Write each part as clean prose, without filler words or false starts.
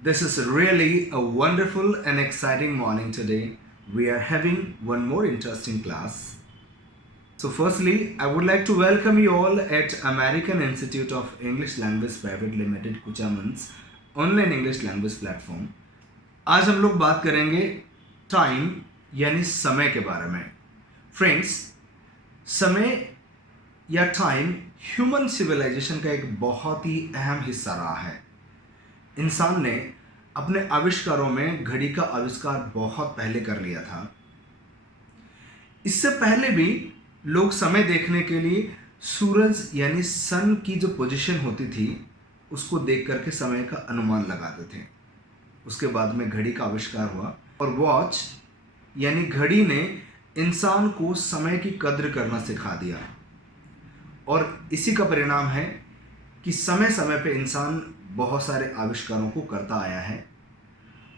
This is really a wonderful and exciting morning today. We are having one more interesting class. So, firstly, I would like to welcome you all at American Institute of English Language Private Limited, Kuchaman's online English language platform. आज हम लोग बात करेंगे time यानी समय के बारे में। फ्रेंड्स, समय या टाइम ह्यूमन सिविलाइजेशन का एक बहुत ही अहम हिस्सा रहा है। इंसान ने अपने आविष्कारों में घड़ी का आविष्कार बहुत पहले कर लिया था। इससे पहले भी लोग समय देखने के लिए सूरज यानी सन की जो पोजीशन होती थी उसको देख करके समय का अनुमान लगाते थे। उसके बाद में घड़ी का आविष्कार हुआ और वॉच यानी घड़ी ने इंसान को समय की कद्र करना सिखा दिया। और इसी का परिणाम है कि समय समय पे इंसान बहुत सारे आविष्कारों को करता आया है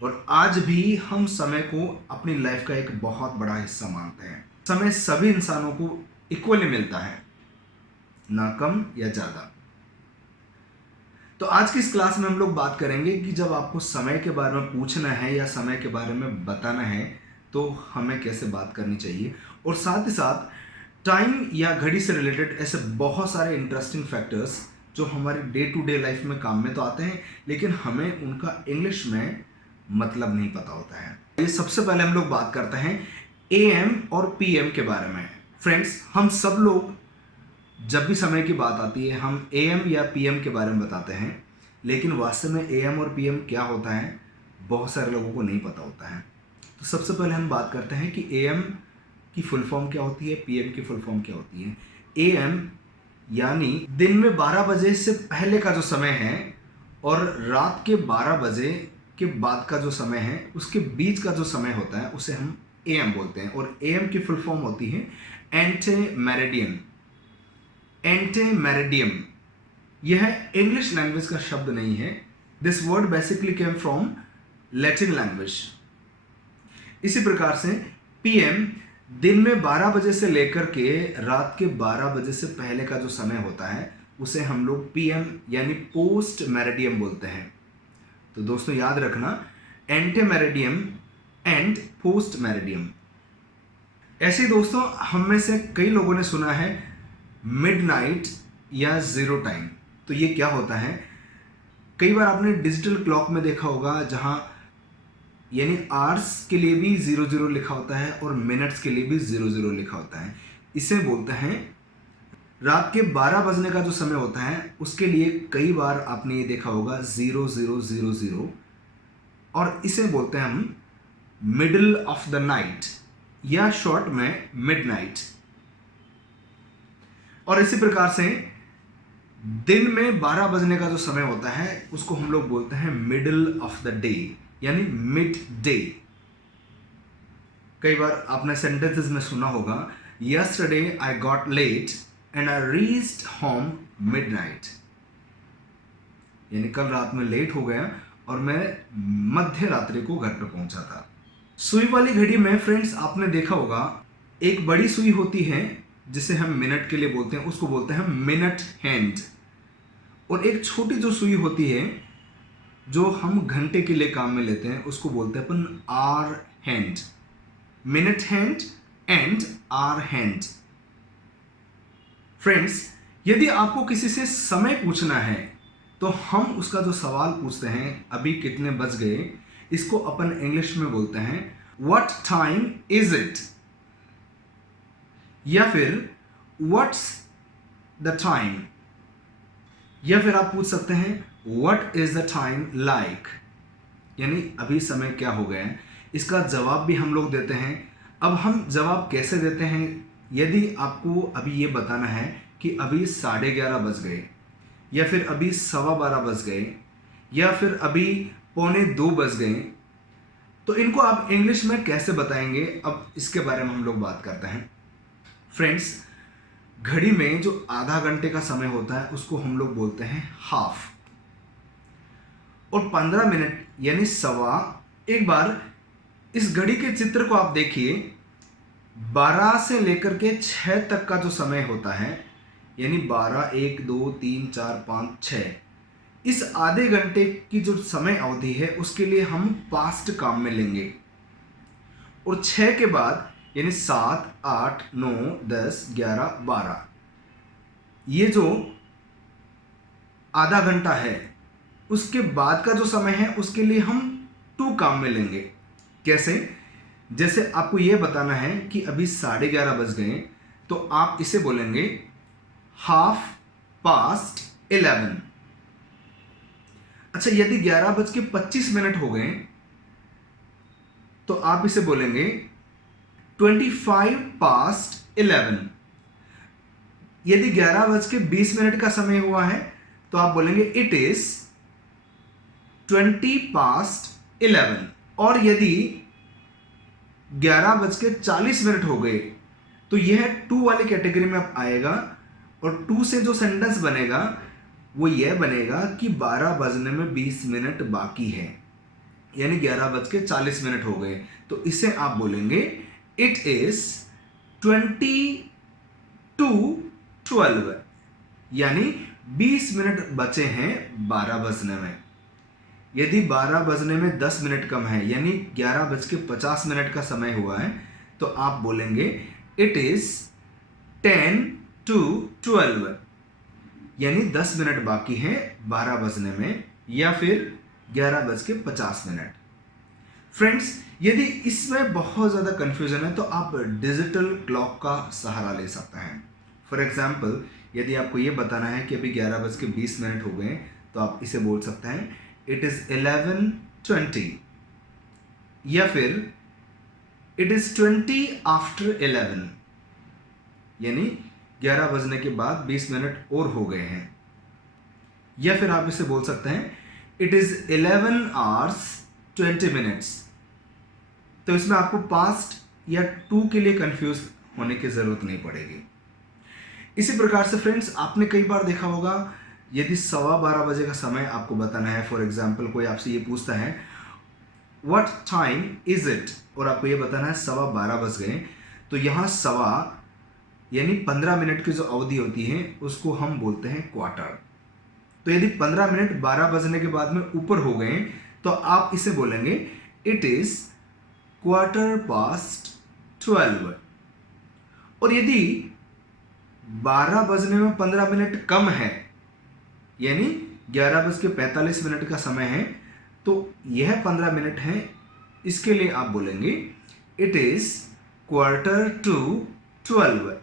और आज भी हम समय को अपनी लाइफ का एक बहुत बड़ा हिस्सा मानते हैं। समय सभी इंसानों को इक्वली मिलता है, ना कम या ज़्यादा। तो आज की इस क्लास में हम लोग बात करेंगे कि जब आपको समय के बारे में पूछना है या समय के बारे में बताना है तो हमें कैसे बात करनी चाहिए, और साथ ही साथ टाइम या घड़ी से रिलेटेड ऐसे बहुत सारे इंटरेस्टिंग फैक्टर्स जो हमारी डे टू डे लाइफ में काम में तो आते हैं लेकिन हमें उनका इंग्लिश में मतलब नहीं पता होता है। ये सबसे पहले हम लोग बात करते हैं AM और PM के बारे में। फ्रेंड्स, हम सब लोग जब भी समय की बात आती है हम AM या PM के बारे में बताते हैं, लेकिन वास्तव में AM और PM क्या होता है बहुत सारे लोगों को नहीं पता होता है। तो सबसे पहले हम बात करते हैं कि AM की फुल फॉर्म क्या होती है, PM की फुल फॉर्म क्या होती है। AM यानी दिन में 12 बजे से पहले का जो समय है और रात के 12 बजे के बाद का जो समय है उसके बीच का जो समय होता है उसे हम AM बोलते हैं। और AM की फुल फॉर्म होती है एंटे मेरिडियन। एंटे मेरिडियम यह इंग्लिश लैंग्वेज का शब्द नहीं है। This word basically came from Latin language. इसी प्रकार से PM दिन में 12 बजे से लेकर के रात के 12 बजे से पहले का जो समय होता है उसे हम लोग PM यानी पोस्ट मेरिडियम बोलते हैं। तो दोस्तों याद रखना, एंटे मेरिडियम एंड पोस्ट मेरिडियम। ऐसे ही दोस्तों हम में से कई लोगों ने सुना है मिडनाइट या जीरो टाइम। तो ये क्या होता है? कई बार आपने डिजिटल क्लॉक में देखा होगा जहां यानी आवर्स के लिए भी 00 लिखा होता है और मिनट्स के लिए भी 00 लिखा होता है। इसे बोलते हैं रात के 12 बजने का जो समय होता है उसके लिए कई बार आपने ये देखा होगा 0000, और इसे बोलते हैं हम मिडल ऑफ द नाइट या शॉर्ट में मिडनाइट। और इसी प्रकार से दिन में 12 बजने का जो समय होता है उसको हम लोग बोलते हैं मिडल ऑफ द डे यानी मिड डे। कई बार आपने सेंटेंसेस में सुना होगा yesterday I got late and I reached home midnight, यानी कल रात में लेट हो गया और मैं मध्य रात्रि को घर पर पहुंचा था। सुई वाली घड़ी में फ्रेंड्स आपने देखा होगा एक बड़ी सुई होती है जिसे हम मिनट के लिए बोलते हैं, उसको बोलते हैं मिनट हैंड। और एक छोटी जो सुई होती है जो हम घंटे के लिए काम में लेते हैं उसको बोलते हैं अपन hour hand. Minute hand and hour hand. Friends, यदि आपको किसी से समय पूछना है तो हम उसका जो सवाल पूछते हैं अभी कितने बज गए, इसको अपन इंग्लिश में बोलते हैं व्हाट टाइम इज इट, या फिर व्हाट्स द टाइम, या फिर आप पूछ सकते हैं what is the time like, यानी अभी समय क्या हो गया है। इसका जवाब भी हम लोग देते हैं। अब हम जवाब कैसे देते हैं? यदि आपको अभी ये बताना है कि अभी 11:30 बज गए, या फिर अभी 12:15 बज गए, या फिर अभी 1:45 बज गए, तो इनको आप इंग्लिश में कैसे बताएंगे? अब इसके बारे में हम लोग बात करते हैं। फ्रेंड्स, घड़ी में जो आधा घंटे का समय होता है उसको हम लोग बोलते हैं हाफ, और 15 मिनट यानी सवा। एक बार इस घड़ी के चित्र को आप देखिए, 12 से लेकर के 6 तक का जो समय होता है यानी 12, 1, 2, 3, 4, 5, 6, इस आधे घंटे की जो समय अवधि है उसके लिए हम पास्ट काम में लेंगे, और 6 के बाद यानी 7, 8, 9, 10, 11, 12 ये जो आधा घंटा है उसके बाद का जो समय है उसके लिए हम टू काम में लेंगे। कैसे? जैसे आपको यह बताना है कि अभी 11:30 बज गए, तो आप इसे बोलेंगे 11:30। अच्छा, यदि 11:25 हो गए तो आप इसे बोलेंगे 11:25। यदि 11:20 का समय हुआ है तो आप बोलेंगे इट इज 20:11। और यदि 11:40 हो गए तो यह टू वाली कैटेगरी में अब आएगा, और टू से जो सेंटेंस बनेगा वो यह बनेगा कि 12 बजने में 20 मिनट बाकी है, यानी 11:40 हो गए, तो इसे आप बोलेंगे इट इज 20:12, यानी 20 मिनट बचे हैं 12 बजने में। यदि 12 बजने में 10 मिनट कम है, यानी 11:50 का समय हुआ है, तो आप बोलेंगे इट इज 10:12, यानी 10 मिनट बाकी हैं 12 बजने में, या फिर 11:50। फ्रेंड्स, यदि इसमें बहुत ज़्यादा कंफ्यूजन है तो आप डिजिटल क्लॉक का सहारा ले सकते हैं। फॉर एग्जाम्पल, यदि आपको ये बताना है कि अभी 11:20 हो गए, तो आप इसे बोल सकते हैं इट इज़ 11:20, या फिर इट इज़ 20:11, यानी 11 बजने के बाद 20 मिनट और हो गए हैं। या फिर आप इसे बोल सकते हैं इट इज़ 11:20। तो इसमें आपको पास्ट या टू के लिए कंफ्यूज होने की ज़रूरत नहीं पड़ेगी। इसी प्रकार से फ्रेंड्स, आपने कई बार देखा होगा, यदि 12:15 बजे का समय आपको बताना है, फॉर एग्जाम्पल कोई आपसे ये पूछता है व्हाट टाइम इज इट, और आपको ये बताना है 12:15 बज गए, तो यहाँ सवा यानी 15 मिनट की जो अवधि होती है उसको हम बोलते हैं क्वार्टर। तो यदि 15 मिनट 12 बजने के बाद में ऊपर हो गए तो आप इसे बोलेंगे इट इज 12:15। और यदि 12 बजने में 15 मिनट कम है, यानी 11:45 का समय है, तो यह 15 मिनट है, इसके लिए आप बोलेंगे इट इज 11:45।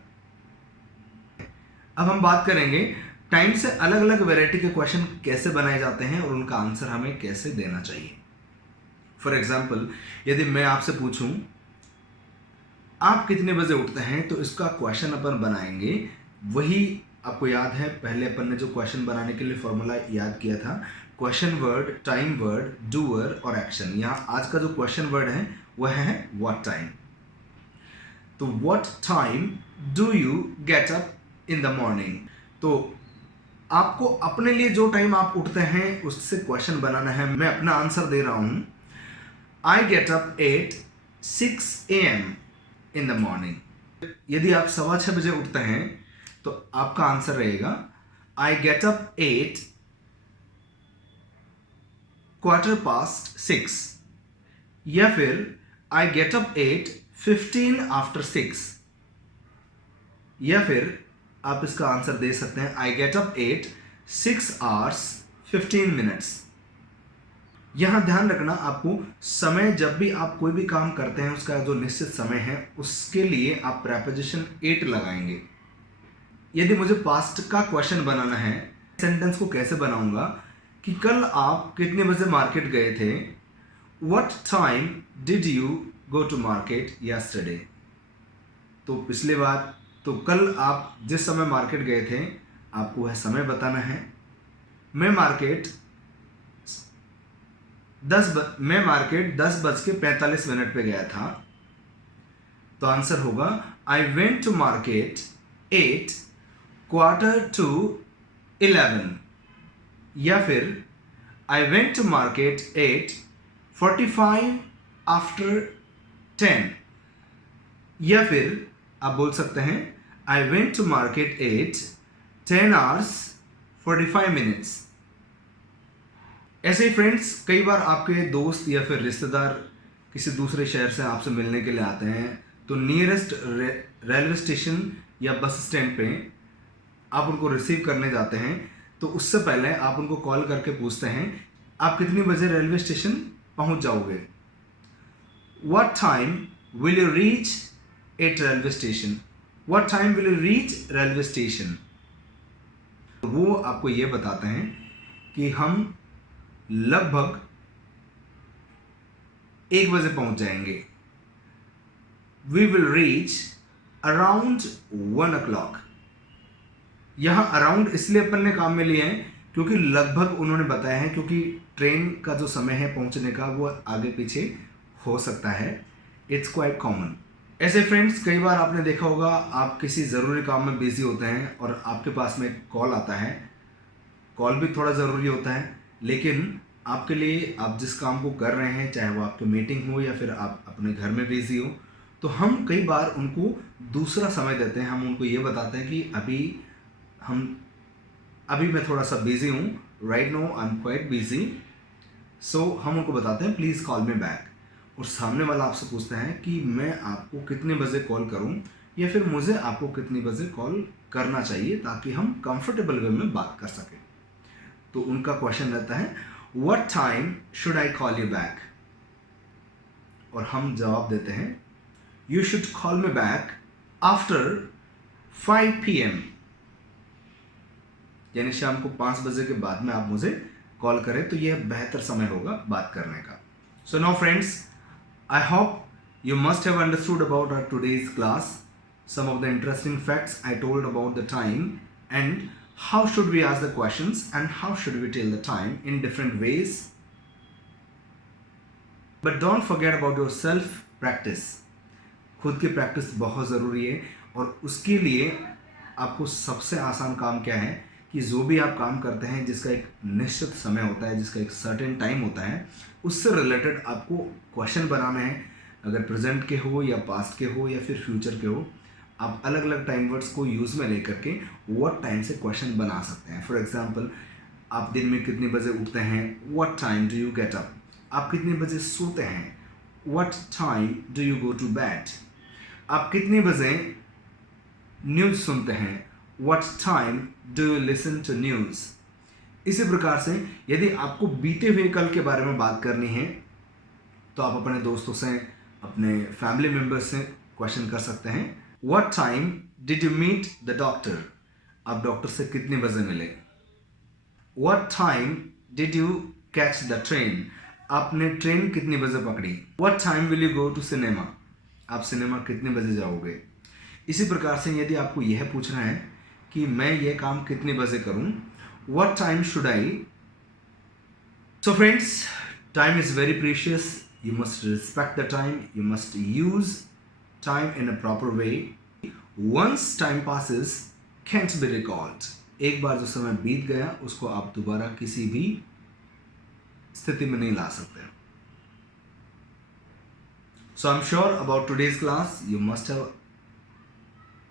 अब हम बात करेंगे टाइम से अलग अलग वैरायटी के क्वेश्चन कैसे बनाए जाते हैं और उनका आंसर हमें कैसे देना चाहिए। फॉर एग्जाम्पल, यदि मैं आपसे पूछूं आप कितने बजे उठते हैं, तो इसका क्वेश्चन अपन बनाएंगे। वही आपको याद है, पहले अपन ने जो क्वेश्चन बनाने के लिए फॉर्मूला याद किया था, question word, time word, doer और एक्शन। यहाँ आज का जो क्वेश्चन वर्ड है वह है व्हाट टाइम। तो what time do you get up in the morning. तो आपको अपने लिए जो टाइम आप उठते हैं उससे क्वेश्चन बनाना है। मैं अपना आंसर दे रहा हूं, I get up at 6 AM in the morning. यदि आप 6:15 बजे उठते हैं तो आपका आंसर रहेगा आई गेट अप एट 6:15, या फिर आई गेट अप एट 6:15, या फिर आप इसका आंसर दे सकते हैं आई गेट अप एट 6:15। यहां ध्यान रखना, आपको समय, जब भी आप कोई भी काम करते हैं उसका जो निश्चित समय है उसके लिए आप प्रेपोजिशन एट लगाएंगे। यदि मुझे पास्ट का क्वेश्चन बनाना है, सेंटेंस को कैसे बनाऊंगा कि कल आप कितने बजे मार्केट गए थे, what time did you go to market yesterday. तो पिछले बार, तो कल आप जिस समय मार्केट गए थे आपको वह समय बताना है। मैं मार्केट 10:45 पे गया था, तो आंसर होगा आई वेंट टू मार्केट 8:45, या फिर आई वेंट टू मार्केट 8:45, या फिर आप बोल सकते हैं आई वेंट टू मार्केट 10:45। ऐसे ही फ्रेंड्स, कई बार आपके दोस्त या फिर रिश्तेदार किसी दूसरे शहर से आपसे मिलने के लिए आते हैं, तो नियरेस्ट रेलवे स्टेशन या बस स्टैंड पे आप उनको रिसीव करने जाते हैं। तो उससे पहले आप उनको कॉल करके पूछते हैं आप कितनी बजे रेलवे स्टेशन पहुंच जाओगे। What time will you reach at railway station? What time will you reach railway station? वो आपको ये बताते हैं कि हम लगभग 1 बजे पहुंच जाएंगे। We will reach around 1 o'clock. यहाँ अराउंड इसलिए अपन ने काम में लिए हैं क्योंकि लगभग उन्होंने बताया है, क्योंकि ट्रेन का जो समय है पहुंचने का वो आगे पीछे हो सकता है। It's quite common. ऐसे फ्रेंड्स, कई बार आपने देखा होगा आप किसी ज़रूरी काम में बिजी होते हैं और आपके पास में कॉल आता है। कॉल भी थोड़ा ज़रूरी होता है, लेकिन आपके लिए आप जिस काम को कर रहे हैं, चाहे वो आपकी मीटिंग हो या फिर आप अपने घर में बिजी हो, तो हम कई बार उनको दूसरा समय देते हैं। हम उनको ये बताते हैं कि अभी मैं थोड़ा सा बिजी हूँ, right now I am quite busy. So हम उनको बताते हैं प्लीज़ कॉल मी बैक। और सामने वाला आपसे पूछता है कि मैं आपको कितने बजे कॉल करूं, या फिर मुझे आपको कितनी बजे कॉल करना चाहिए ताकि हम कंफर्टेबल वे में बात कर सकें। तो उनका क्वेश्चन रहता है what time should I call you back, और हम जवाब देते हैं you should call me back after 5 PM, यानी शाम को 5 बजे के बाद में आप मुझे कॉल करें तो यह बेहतर समय होगा बात करने का। So now friends, I hope you must have understood about our today's class, some of the interesting facts I told about the time and how should we ask the questions and how should we tell the time in different ways. But don't forget about your self practice. खुद की practice बहुत ज़रूरी है, और उसके लिए आपको सबसे आसान काम क्या है कि जो भी आप काम करते हैं जिसका एक निश्चित समय होता है, जिसका एक सर्टेन टाइम होता है, उससे रिलेटेड आपको क्वेश्चन बनाने हैं। अगर प्रेजेंट के हो या पास्ट के हो या फिर फ्यूचर के हो, आप अलग अलग टाइम वर्ड्स को यूज़ में लेकर के व्हाट टाइम से क्वेश्चन बना सकते हैं। फॉर एग्जांपल, आप दिन में कितने बजे उठते हैं, what time do you get up. आप कितने बजे सोते हैं, what time do you go to bed. आप कितने बजे न्यूज़ सुनते हैं, what time do you listen to news. इसी प्रकार से यदि आपको बीते हुए कल के बारे में बात करनी है तो आप अपने दोस्तों से, अपने फैमिली मेम्बर्स से क्वेश्चन कर सकते हैं what time did you meet the doctor. आप डॉक्टर से कितने बजे मिले। What time did you catch the train. आपने ट्रेन कितने बजे पकड़ी। What time will you go to cinema. आप सिनेमा कितने बजे जाओगे। इसी प्रकार से यदि आपको यह पूछना है कि मैं यह काम कितने बजे करूं, what time should I? So friends, time is very precious. You must respect the time. You must use time in a proper way. Once time passes, can't be recalled. एक बार जो समय बीत गया उसको आप दोबारा किसी भी स्थिति में नहीं ला सकते। So I'm sure about today's class you must have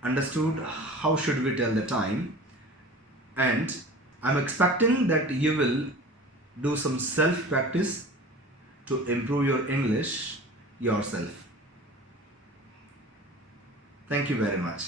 understood how should we tell the time, and I'm expecting that you will do some self practice to improve your English yourself. Thank you very much.